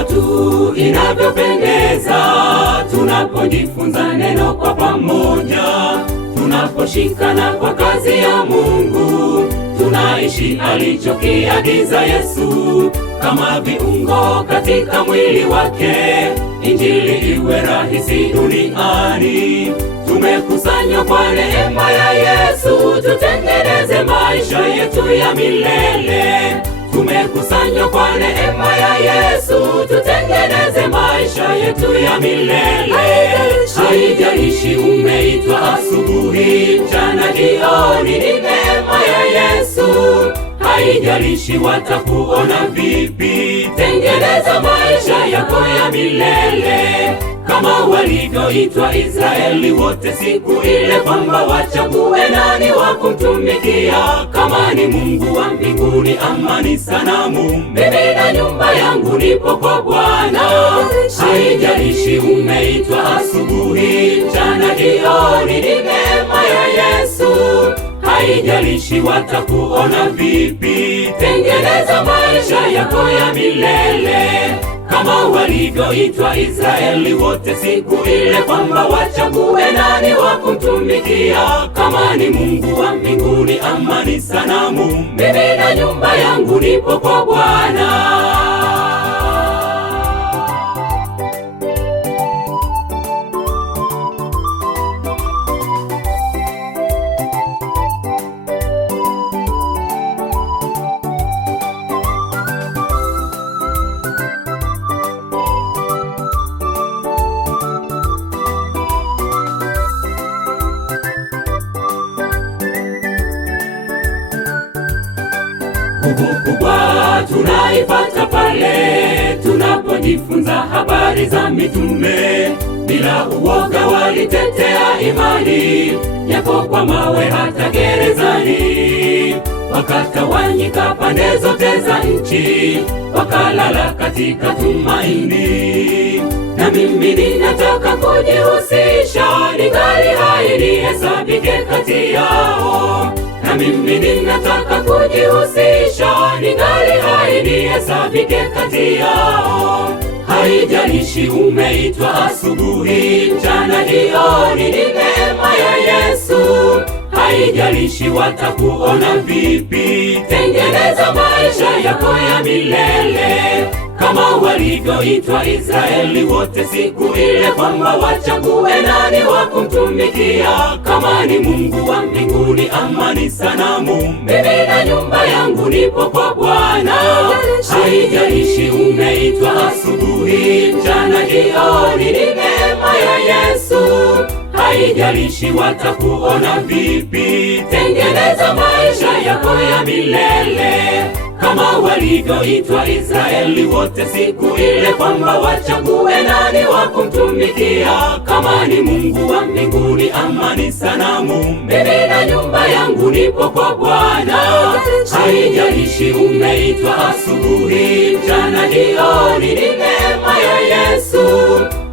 Tazama tu inavyopendeza tunapojifunza neno kwa pamoja, tunaposhikana kwa kazi ya Mungu, tunaishi alichokiagiza Yesu kama viungo katika mwili wake. Injili iwe rahisi duniani, tumekusanywa kwa neema ya Yesu, tutengeneze maisha yetu ya milele. Tumekusanywa kwa neema ya Yesu, tutengeneze maisha yetu ya milele. Haijalishi umeitwa asubuhi, mchana, jioni, ni neema ya Yesu. Haijalishi watakuona vipi, tengeneza maisha yako ya milele kama walivyoitwa Israeli wote siku ile, kwamba wachague nani wa kumtumikia. Kama ni Mungu wa mbinguni ama ni sanamu, mimi na nyumba yangu nipo kwa Bwana. Haijalishi umeitwa asubuhi, mchana, jioni, ni neema ya Yesu. Haijalishi watakuona vipi, tengeneza maisha yako ya milele kama walivyoitwa Israeli wote siku ile, kwamba wachague nani wa kumtumikia. Kama ni Mungu wa mbinguni ama ni sanamu, mimi na nyumba yangu nipo kwa Bwana. Nguvu kubwa tunaipata pale tunapojifunza habari za mitume. Bila uoga walitetea imani, japo kwa mawe hata gerezani. Wakatawanyika pande zote za nchi, wakalala katika tumaini. Na mimi ninataka kujihusisha, ningali hai nihesabike kati yao. Na mimi ninataka kujihusisha, ningali hai nihesabike kati yao. Haijalishi umeitwa asubuhi, mchana, jioni, ni neema ya Yesu. Haijalishi watakuona vipi, tengeneza maisha yako ya milele kama walivyoitwa Israeli wote siku ile, kwamba wachague nani wa kumtumikia. Kama ni Mungu wa mbinguni ama ni sanamu, mimi na nyumba yangu nipo kwa Bwana. Haijalishi umeitwa asubuhi, mchana, jioni, ni neema ya Yesu. Haijalishi watakuona vipi, tengeneza maisha yako ya milele kama walivyoitwa Israeli wote siku ile, kwamba wachague nani wa kumtumikia. Kama ni Mungu wa mbinguni ama ni sanamu, mimi na nyumba yangu nipo kwa Bwana. Haijalishi umeitwa asubuhi, mchana, jioni, ni neema ya Yesu.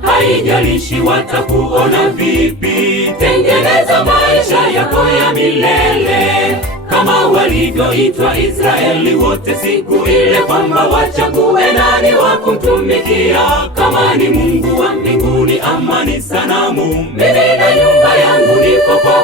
Haijalishi watakuona vipi, tengeneza maisha yako ya milele kama walivyoitwa Israeli wote siku ile, kwamba wachague nani wa kumtumikia. Kama ni Mungu wa mbinguni ama ni sanamu, mimi na nyumba yangu nipo kwa